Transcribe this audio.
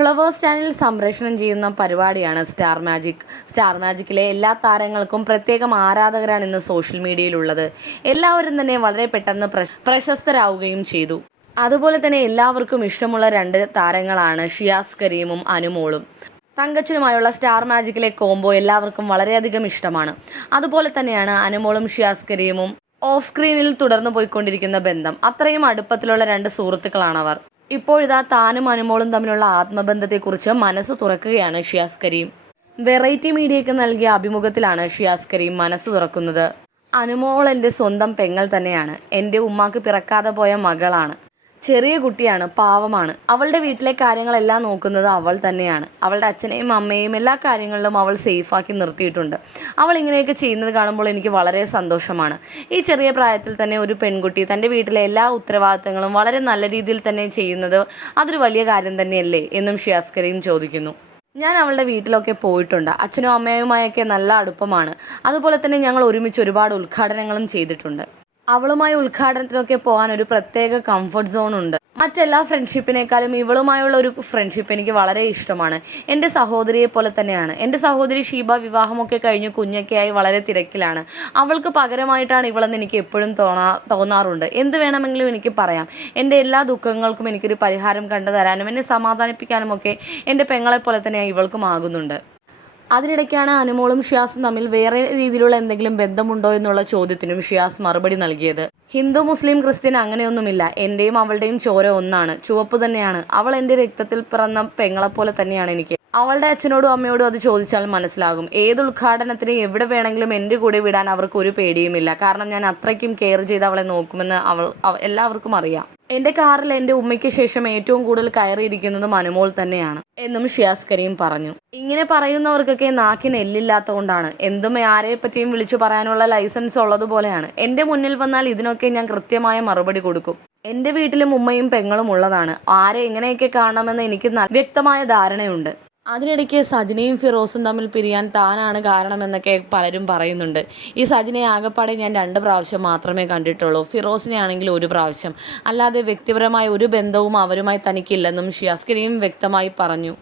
Flowers channel സംപ്രേഷണം ചെയ്യുന്ന പരിപാടിയാണ് സ്റ്റാർ മാജിക്. സ്റ്റാർ മാജിക്കിലെ എല്ലാ താരങ്ങൾക്കും പ്രത്യേകം ആരാധകരാണ് ഇന്ന് സോഷ്യൽ മീഡിയയിലുള്ളത്. എല്ലാവരും തന്നെ വളരെ പെട്ടെന്ന് പ്രശ- പ്രശസ്തരാവുകയും ചെയ്തു. അതുപോലെ തന്നെ എല്ലാവർക്കും ഇഷ്ടമുള്ള രണ്ട് താരങ്ങളാണ് ഷിയാസ് കരീമും അനുമോളും. തങ്കച്ചനുമായുള്ള സ്റ്റാർ മാജിക്കിലെ കോംബോ എല്ലാവർക്കും വളരെയധികം ഇഷ്ടമാണ്. അതുപോലെ തന്നെയാണ് അനുമോളും ഷിയാസ് കരീമും ഓഫ് സ്ക്രീനിൽ തുടർന്നു പോയിക്കൊണ്ടിരിക്കുന്ന ബന്ധം. അത്രയും അടുപ്പത്തിലുള്ള രണ്ട് സുഹൃത്തുക്കളാണവർ. ഇപ്പോഴിതാ താനും അനുമോളും തമ്മിലുള്ള ആത്മബന്ധത്തെക്കുറിച്ച് മനസ്സ് തുറക്കുകയാണ് ഷിയാസ് കരീം. വെറൈറ്റി മീഡിയയ്ക്ക് നൽകിയ അഭിമുഖത്തിലാണ് ഷിയാസ് കരീം മനസ്സ് തുറക്കുന്നത്. അനുമോൾ എന്റെ സ്വന്തം പെങ്ങൾ തന്നെയാണ്. എന്റെ ഉമ്മാക്ക് പിറക്കാതെ പോയ മകളാണ്. ചെറിയ കുട്ടിയാണ് പാവമാണ്. അവളുടെ വീട്ടിലെ കാര്യങ്ങളെല്ലാം നോക്കുന്നത് അവൾ തന്നെയാണ്. അവളുടെ അച്ഛനെയും അമ്മയെയും എല്ലാ കാര്യങ്ങളിലും അവൾ സേഫാക്കി നിർത്തിയിട്ടുണ്ട്. അവൾ ഇങ്ങനെയൊക്കെ ചെയ്യുന്നത് കാണുമ്പോൾ എനിക്ക് വളരെ സന്തോഷമാണ്. ഈ ചെറിയ പ്രായത്തിൽ തന്നെ ഒരു പെൺകുട്ടി തന്റെ വീട്ടിലെ എല്ലാ ഉത്തരവാദിത്തങ്ങളും വളരെ നല്ല രീതിയിൽ തന്നെ ചെയ്യുന്നത് അതൊരു വലിയ കാര്യം തന്നെയല്ലേ എന്നും ഷിയാസ് കരീം ചോദിക്കുന്നു. ഞാൻ അവളുടെ വീട്ടിലൊക്കെ പോയിട്ടുണ്ട്. അച്ഛനും അമ്മയുമായൊക്കെ നല്ല അടുപ്പമാണ്. അതുപോലെ തന്നെ ഞങ്ങൾ ഒരുമിച്ച് ഒരുപാട് ഉദ്ഘാടനങ്ങളും ചെയ്തിട്ടുണ്ട്. അവളുമായി ഉദ്ഘാടനത്തിനൊക്കെ പോകാൻ ഒരു പ്രത്യേക കംഫർട്ട് സോൺ ഉണ്ട്. മറ്റെല്ലാ ഫ്രണ്ട്ഷിപ്പിനേക്കാളും ഇവളുമായുള്ള ഒരു ഫ്രണ്ട്ഷിപ്പ് എനിക്ക് വളരെ ഇഷ്ടമാണ്. എന്റെ സഹോദരിയെ പോലെ തന്നെയാണ്. എന്റെ സഹോദരി ഷീബ വിവാഹമൊക്കെ കഴിഞ്ഞ് കുഞ്ഞൊക്കെയായി വളരെ തിരക്കിലാണ്. അവൾക്ക് പകരമായിട്ടാണ് ഇവളെന്ന് എനിക്ക് എപ്പോഴും തോന്നാ തോന്നാറുണ്ട്. എന്ത് വേണമെങ്കിലും എനിക്ക് പറയാം. എന്റെ എല്ലാ ദുഃഖങ്ങൾക്കും എനിക്കൊരു പരിഹാരം കണ്ടു തരാനും എന്നെ സമാധാനിപ്പിക്കാനും ഒക്കെ എന്റെ പെങ്ങളെ പോലെ തന്നെ ഇവൾക്കും ആകുന്നുണ്ട്. അതിനിടയ്ക്കാണ് അനുമോളും ഷിയാസും തമ്മിൽ വേറെ രീതിയിലുള്ള എന്തെങ്കിലും ബന്ധമുണ്ടോ എന്നുള്ള ചോദ്യത്തിനും ഷിയാസ് മറുപടി നൽകിയത്. ഹിന്ദു മുസ്ലിം ക്രിസ്ത്യൻ അങ്ങനെയൊന്നുമില്ല. എന്റെയും അവളുടെയും ചോര ഒന്നാണ്. ചുവപ്പ് തന്നെയാണ്. അവൾ എന്റെ രക്തത്തിൽ പിറന്ന പെങ്ങളെപ്പോലെ തന്നെയാണ് എനിക്ക്. അവളുടെ അച്ഛനോടും അമ്മയോടും അത് ചോദിച്ചാൽ മനസ്സിലാകും. ഏത് ഉദ്ഘാടനത്തിന് എവിടെ വേണമെങ്കിലും എന്റെ കൂടെ വിടാൻ അവർക്ക് ഒരു പേടിയുമില്ല. കാരണം ഞാൻ അത്രയ്ക്കും കെയർ ചെയ്ത് അവളെ നോക്കുമെന്ന് അവൾ എല്ലാവർക്കും അറിയാം. എന്റെ കാറിൽ എന്റെ ഉമ്മയ്ക്ക് ശേഷം ഏറ്റവും കൂടുതൽ കയറിയിരിക്കുന്നതും അനുമോൾ തന്നെയാണ് എന്നും ഷിയാസ് കരീം പറഞ്ഞു. ഇങ്ങനെ പറയുന്നവർക്കൊക്കെ നാക്കിന് എല്ലില്ലാത്തതുകൊണ്ടാണ് എന്തും ആരെ പറ്റിയും വിളിച്ചു പറയാനുള്ള ലൈസൻസ് ഉള്ളതുപോലെയാണ്. എന്റെ മുന്നിൽ വന്നാൽ ഇതിനൊക്കെ ഞാൻ കൃത്യമായ മറുപടി കൊടുക്കും. എന്റെ വീട്ടിലും ഉമ്മയും പെങ്ങളും ഉള്ളതാണ്. ആരെ എങ്ങനെയൊക്കെ കാണണമെന്ന് എനിക്ക് വ്യക്തമായ ധാരണയുണ്ട്. അതിനിടയ്ക്ക് സജിനയും ഫിറോസും തമ്മിൽ പിരിയാൻ താനാണ് കാരണമെന്നൊക്കെ പലരും പറയുന്നുണ്ട്. ഈ സജിനെ ആകപ്പാടെ ഞാൻ രണ്ട് പ്രാവശ്യം മാത്രമേ കണ്ടിട്ടുള്ളൂ. ഫിറോസിനെ ആണെങ്കിൽ ഒരു പ്രാവശ്യം. അല്ലാതെ വ്യക്തിപരമായ ഒരു ബന്ധവും അവരുമായി തനിക്കില്ലെന്നും ഷിയാസ്കരിയും വ്യക്തമായി പറഞ്ഞു.